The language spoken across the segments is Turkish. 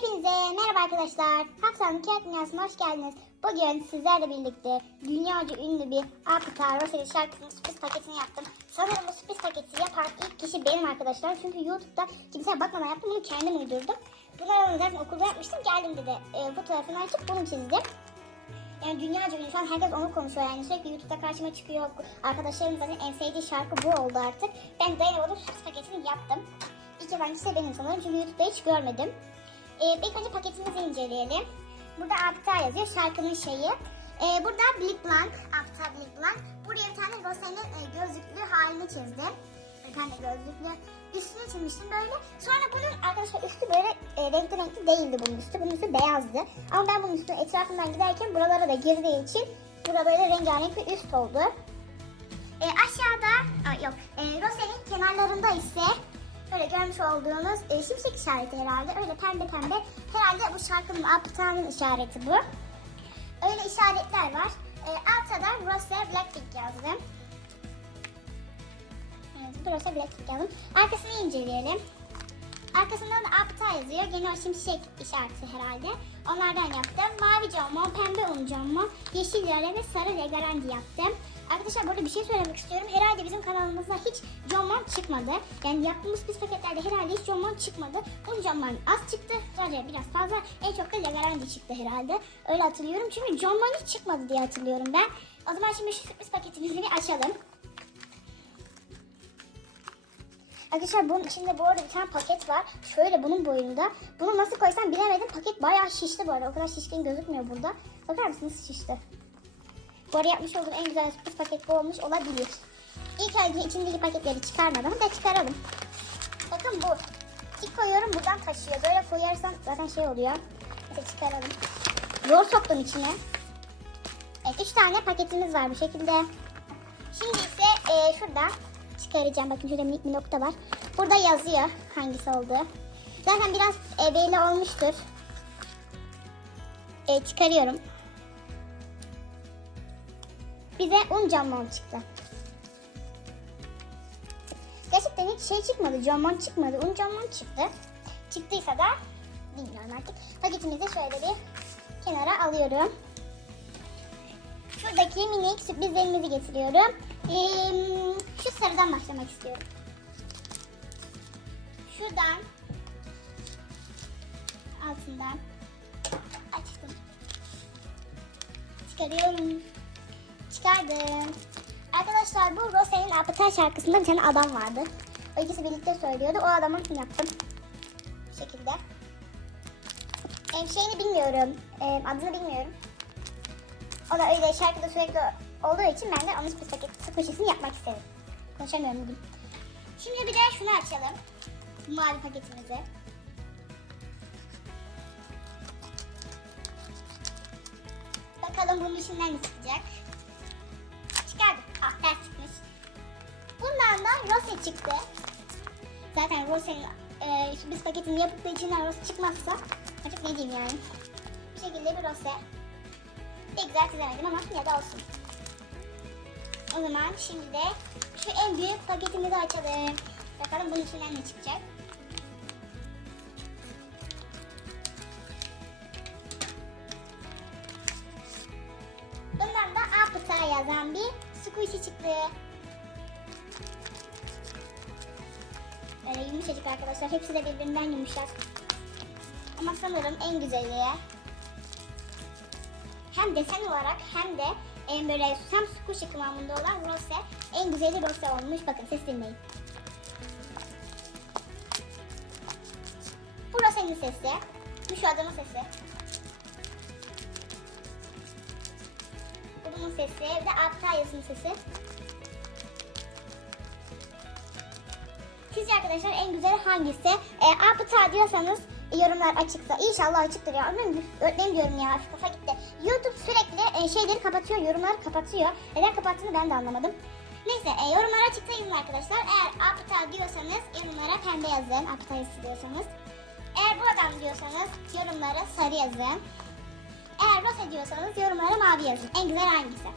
Hepinize merhaba arkadaşlar. Hafsanın Kağıt Dünyası'na hoş geldiniz. Bugün sizlerle birlikte dünyaca ünlü bir Apıtar Roseli şarkısının sürpriz paketini yaptım. Sanırım bu sürpriz paketi yapan ilk kişi benim arkadaşlar. Çünkü YouTube'da kimseye bakmadan yaptım. Bunu kendim uydurdum. Bunları zaten okulda yapmıştım. Geldim dedi e, fotoğrafını açıp bunu çizdim. Yani dünyaca ünlü şu an herkes onu konuşuyor yani sürekli YouTube'da karşıma çıkıyor. Arkadaşlarım zaten en sevdiği şarkı bu oldu artık. Ben dayanamadım sürpriz paketini yaptım. İlk yabancısı benim sanırım çünkü YouTube'da hiç görmedim. Ee, ilk önce paketimizi inceleyelim. Burada Aptar yazıyor şarkının şeyi. Ee, burada Blik Blanc, Aptar Blik Blanc. Buraya bir tane Rose'nin e, gözlüklü halini çizdim. Bir tane gözlüklü. Üstünü çizmiştim böyle. Sonra bunun arkadaşlar üstü böyle e, renkli renkli değildi bunun üstü. Bunun üstü beyazdı. Ama ben bunun üstünü etrafından giderken buralara da girdiği için burada böyle rengarenk bir üst oldu. E, aşağıda, Aa, yok, e, Rose'nin kenarlarında ise böyle görmüş olduğunuz e, şimşek işareti herhalde. Öyle pembe pembe. Herhalde bu şarkının Aptal'ın işareti bu. Öyle işaretler var. E, altta da Rose Blackpink yazdım. Evet, Rose Blackpink yazdım. Arkasını inceleyelim. Arkasından da Aptal yazıyor. Gene o şimşek işareti herhalde. Onlardan yaptım. Mavi jambon, pembe un yeşil lale ve sarı legarandi yaptım. Arkadaşlar burada bir şey söylemek istiyorum. Herhalde bizim kanalımızda hiç jambon çıkmadı. Yani yaptığımız biz paketlerde herhalde hiç jambon çıkmadı. Un jambon az çıktı. Sadece biraz fazla. En çok da legarandi çıktı herhalde. Öyle hatırlıyorum. Çünkü jambon hiç çıkmadı diye hatırlıyorum ben. O zaman şimdi şu sürpriz paketimizi bir açalım. Arkadaşlar bunun içinde bu arada bir tane paket var. Şöyle bunun boyunda. Bunu nasıl koysam bilemedim. Paket bayağı şişti bu arada. O kadar şişkin gözükmüyor burada. Bakar mısınız şişti. Bu arada yapmış olduğum en güzel sürpriz paket bu olmuş olabilir. İlk önce içindeki paketleri çıkarmadan da çıkaralım. Bakın bu. İlk koyuyorum buradan taşıyor. Böyle koyarsam zaten şey oluyor. Neyse çıkaralım. Zor soktum içine. Evet 3 tane paketimiz var bu şekilde. Şimdi ise e, şurada çıkaracağım. Bakın şurada minik bir nokta var. Burada yazıyor hangisi olduğu. Zaten biraz e, belli olmuştur. E, çıkarıyorum. Bize un jambon çıktı. Gerçekten hiç şey çıkmadı. Jambon çıkmadı. Un jambon çıktı. Çıktıysa da bilmiyorum artık. Paketimizi şöyle bir kenara alıyorum. Şuradaki minik sürprizlerimizi getiriyorum. Ee, şu sarıdan başlamak istiyorum. Şuradan altından açtım. Çıkarıyorum. Çıkardım. Arkadaşlar bu Rose'nin Apıtar şarkısında bir tane adam vardı. O ikisi birlikte söylüyordu. O adamın yaptım. Bu şekilde. Em, şeyini bilmiyorum. Em, adını bilmiyorum. O da öyle şarkıda sürekli olduğu için ben de onun paket squishy'sini yapmak istedim. Konuşamıyorum bugün. Şimdi bir de şunu açalım. Mavi paketimizi. Bakalım bunun içinden ne çıkacak. Bundan da Rose çıktı. Zaten Rose'nin e, sürpriz paketini yapıp da içinden Rose çıkmazsa artık ne diyeyim yani. Bu şekilde bir Rose. Pek güzel çizemedim ama ya da olsun. O zaman şimdi de şu en büyük paketimizi açalım. Bakalım bunun içinden ne çıkacak. Bundan da Apıta yazan bir squishy çıktı. Böyle yumuşacık arkadaşlar. Hepsi de birbirinden yumuşak. Ama sanırım en güzeli hem desen olarak hem de e, böyle tam squishy kıvamında olan rose en güzeli rose olmuş. Bakın ses dinleyin. Bu rosenin sesi. Bu şu adamın sesi. Bu bunun sesi. Bir de altta yazın sesi. Sizce arkadaşlar en güzeli hangisi? E, Apıta diyorsanız yorumlar açıksa inşallah açıktır ya. Öğretmenim, öğretmenim diyorum ya kafa gitti. YouTube sürekli e, şeyleri kapatıyor, yorumları kapatıyor. Neden kapattığını ben de anlamadım. Neyse e, yorumlar açıkta arkadaşlar. Eğer Apıta diyorsanız yorumlara pembe yazın. Apıta diyorsanız. Eğer bu adam diyorsanız yorumlara sarı yazın. Eğer Rose diyorsanız yorumlara mavi yazın. En güzel hangisi?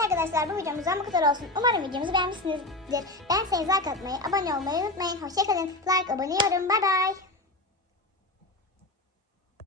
Evet arkadaşlar bu videomuzdan bu kadar olsun. Umarım videomuzu beğenmişsinizdir. Ben like atmayı, abone olmayı unutmayın. Hoşçakalın. Like, abone yorum. Bay bay.